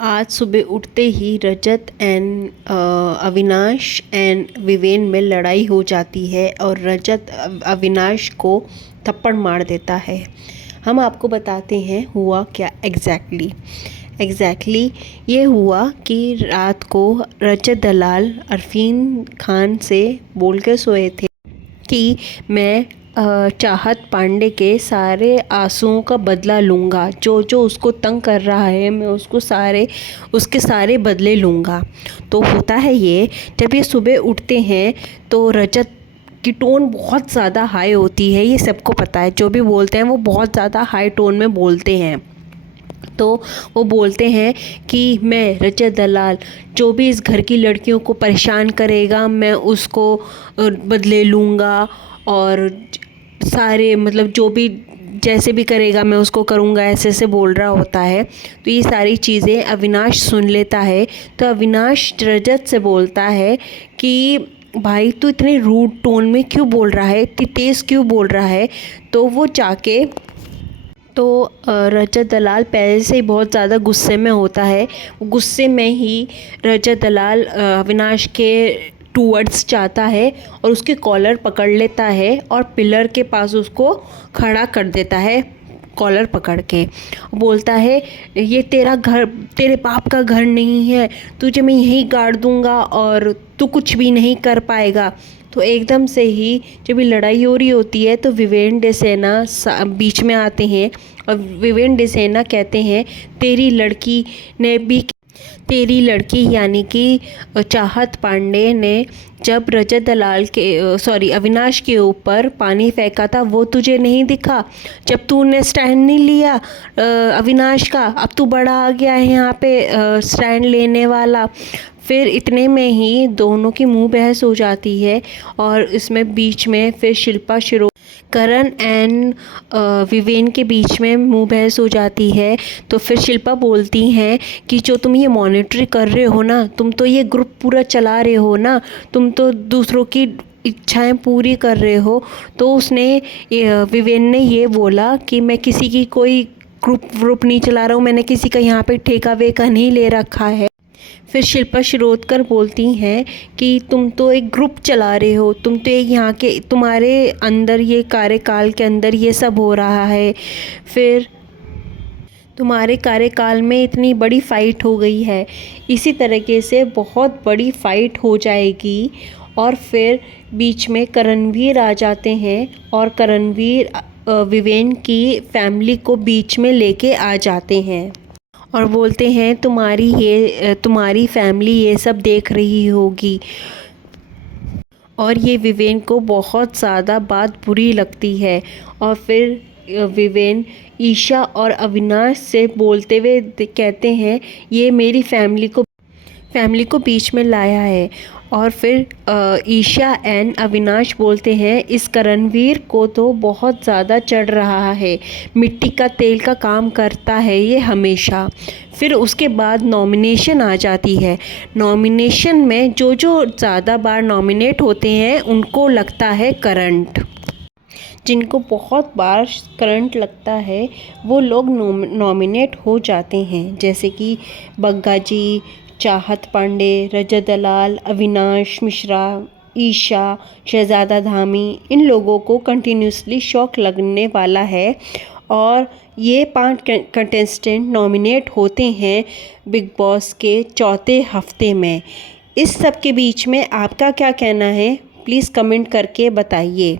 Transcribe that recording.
आज सुबह उठते ही रजत एंड अविनाश एंड विवेन में लड़ाई हो जाती है और रजत अविनाश को थप्पड़ मार देता है। हम आपको बताते हैं हुआ क्या एग्जैक्टली ये हुआ कि रात को रजत दलाल अरफीन खान से बोल के सोए थे कि मैं चाहत पांडे के सारे आंसुओं का बदला लूँगा। जो जो उसको तंग कर रहा है मैं उसके सारे बदले लूँगा। तो होता है ये, जब ये सुबह उठते हैं तो रजत की टोन बहुत ज़्यादा हाई होती है, ये सबको पता है। जो भी बोलते हैं वो बहुत ज़्यादा हाई टोन में बोलते हैं। तो वो बोलते हैं कि मैं रजत दलाल जो भी इस घर की लड़कियों को परेशान करेगा मैं उसको बदले लूँगा, और सारे मतलब जो भी जैसे भी करेगा मैं उसको करूँगा, ऐसे ऐसे बोल रहा होता है। तो ये सारी चीज़ें अविनाश सुन लेता है। तो अविनाश रजत से बोलता है कि भाई तू इतने रूड टोन में क्यों बोल रहा है, इतनी तेज़ क्यों बोल रहा है। तो वो जाके रजत दलाल पहले से ही बहुत ज़्यादा गुस्से में होता है। गुस्से में ही रजत दलाल अविनाश के टूवर्ड्स जाता है और उसके कॉलर पकड़ लेता है और पिलर के पास उसको खड़ा कर देता है, कॉलर पकड़ के। बोलता है ये तेरा घर, तेरे बाप का घर नहीं है, तुझे मैं यहीं गाड़ दूँगा और तू कुछ भी नहीं कर पाएगा। तो एकदम से ही जब ये लड़ाई हो रही होती है तो विवेन डेसेना बीच में आते हैं और विवेन डेसेना कहते हैं तेरी लड़की यानी कि चाहत पांडे ने जब रजत दलाल के अविनाश के ऊपर पानी फेंका था वो तुझे नहीं दिखा। जब तूने स्टैंड नहीं लिया अविनाश का, अब तू बड़ा आ गया है यहाँ पे स्टैंड लेने वाला। फिर इतने में ही दोनों की मुंह बहस हो जाती है और इसमें बीच में फिर शिल्पा शिरोड, करण एंड विवेन के बीच में मुंह बहस हो जाती है। तो फिर शिल्पा बोलती हैं कि जो तुम ये मॉनिटर कर रहे हो ना, तुम तो ये ग्रुप पूरा चला रहे हो ना, तुम तो दूसरों की इच्छाएं पूरी कर रहे हो। तो विवेन ने ये बोला कि मैं किसी की कोई ग्रुप नहीं चला रहा हूँ, मैंने किसी का यहाँ पे ठेका वेका नहीं ले रखा है। फिर शिल्पा शिरोडकर बोलती हैं कि तुम तो एक ग्रुप चला रहे हो, तुम तो एक यहाँ के, तुम्हारे अंदर ये कार्यकाल के अंदर ये सब हो रहा है। फिर तुम्हारे कार्यकाल में इतनी बड़ी फ़ाइट हो गई है, इसी तरीके से बहुत बड़ी फ़ाइट हो जाएगी। और फिर बीच में करणवीर आ जाते हैं और करणवीर विवेन की फैमिली को बीच में लेके आ जाते हैं और बोलते हैं तुम्हारी फैमिली ये सब देख रही होगी। और ये विवेन को बहुत ज़्यादा बात बुरी लगती है। और फिर विवेन ईशा और अविनाश से बोलते हुए कहते हैं ये मेरी फैमिली को बीच में लाया है। और फिर ईशा एंड अविनाश बोलते हैं इस करणवीर को तो बहुत ज़्यादा चढ़ रहा है, मिट्टी का तेल का काम करता है ये हमेशा। फिर उसके बाद नॉमिनेशन आ जाती है। नॉमिनेशन में जो जो ज़्यादा बार नॉमिनेट होते हैं उनको लगता है करंट। जिनको बहुत बार करंट लगता है वो लोग नॉमिनेट हो जाते हैं, जैसे कि बग्गा जी, चाहत पांडे, रजत दलाल, अविनाश मिश्रा, ईशा, शहजादा धामी, इन लोगों को कंटिन्यूसली शौक लगने वाला है। और ये 5 कंटेस्टेंट नॉमिनेट होते हैं बिग बॉस के चौथे हफ्ते में। इस सब के बीच में आपका क्या कहना है, प्लीज़ कमेंट करके बताइए।